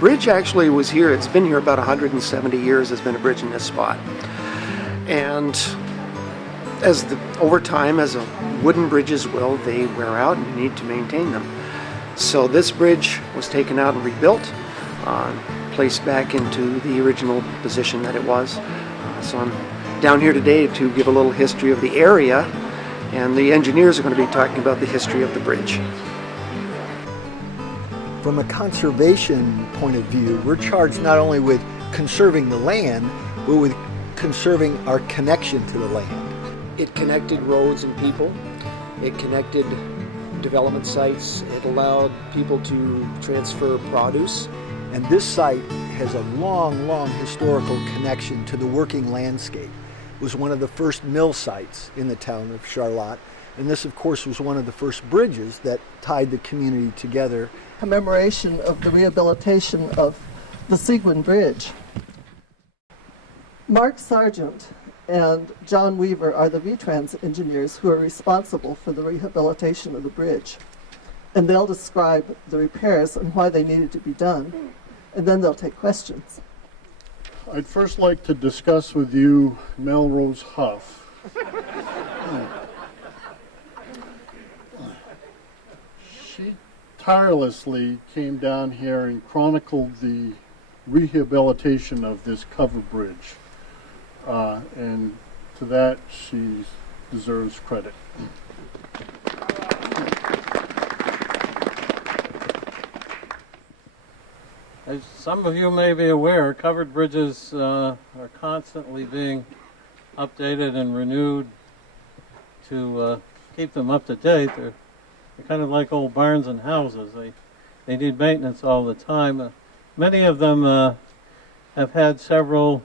bridge actually was here. It's been here about 170 years. There's been a bridge in this spot. And over time, as wooden bridges will, they wear out and you need to maintain them. So this bridge was taken out and rebuilt, placed back into the original position that it was. So I'm down here today to give a little history of the area, and the engineers are going to be talking about the history of the bridge. From a conservation point of view, we're charged not only with conserving the land, but with conserving our connection to the land. It connected roads and people. It connected development sites. It allowed people to transfer produce. And this site has a long, long historical connection to the working landscape. It was one of the first mill sites in the town of Charlotte. And this, of course, was one of the first bridges that tied the community together. Commemoration of the rehabilitation of the Seguin Bridge. Mark Sargent and John Weaver are the VTrans engineers who are responsible for the rehabilitation of the bridge. And they'll describe the repairs and why they needed to be done. And then they'll take questions. I'd first like to discuss with you Melrose Huff. She tirelessly came down here and chronicled the rehabilitation of this covered bridge. And to that, she deserves credit. As some of you may be aware, covered bridges are constantly being updated and renewed to keep them up to date. They're kind of like old barns and houses. They need maintenance all the time. Many of them have had several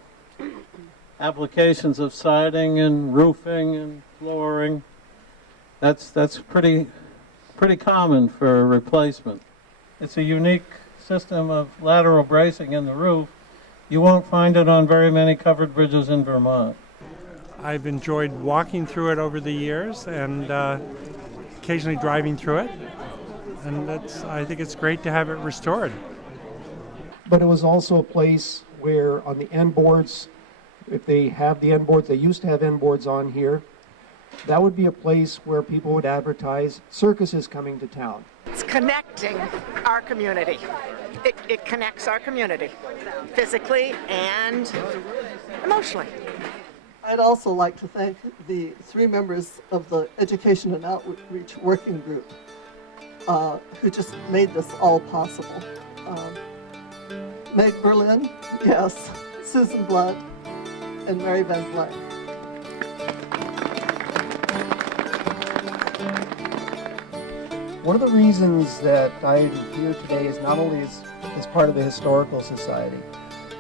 applications of siding and roofing and flooring. That's pretty common for a replacement. It's a unique system of lateral bracing in the roof. You won't find it on very many covered bridges in Vermont. I've enjoyed walking through it over the years and occasionally driving through it. And I think it's great to have it restored. But it was also a place where on the end boards, if they have the end boards, they used to have end boards on here, that would be a place where people would advertise circuses coming to town. It's connecting our community. It connects our community physically and emotionally. I'd also like to thank the 3 members of the Education and Outreach Working Group who just made this all possible. Meg Berlin, yes, Susan Blood, and Mary Van Vleck. One of the reasons that I'm here today is not only as part of the Historical Society,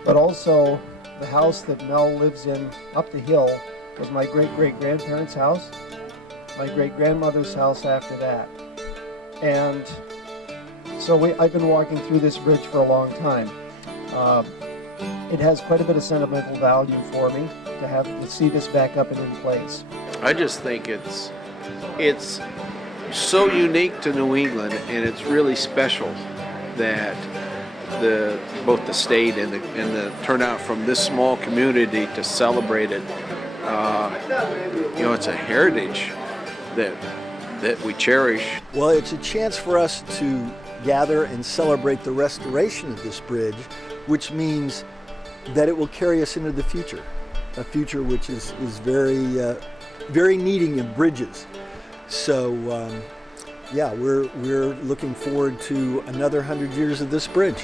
but also the house that Mel lives in up the hill was my great-great-grandparents' house, my great-grandmother's house after that. And so I've been walking through this bridge for a long time. It has quite a bit of sentimental value for me to see this back up and in place. I just think it's so unique to New England, and it's really special that both the state and the turnout from this small community to celebrate it. It's a heritage that we cherish. Well, it's a chance for us to gather and celebrate the restoration of this bridge, which means that it will carry us into the future, a future which is very needing of bridges. So, yeah, we're looking forward to another 100 years of this bridge.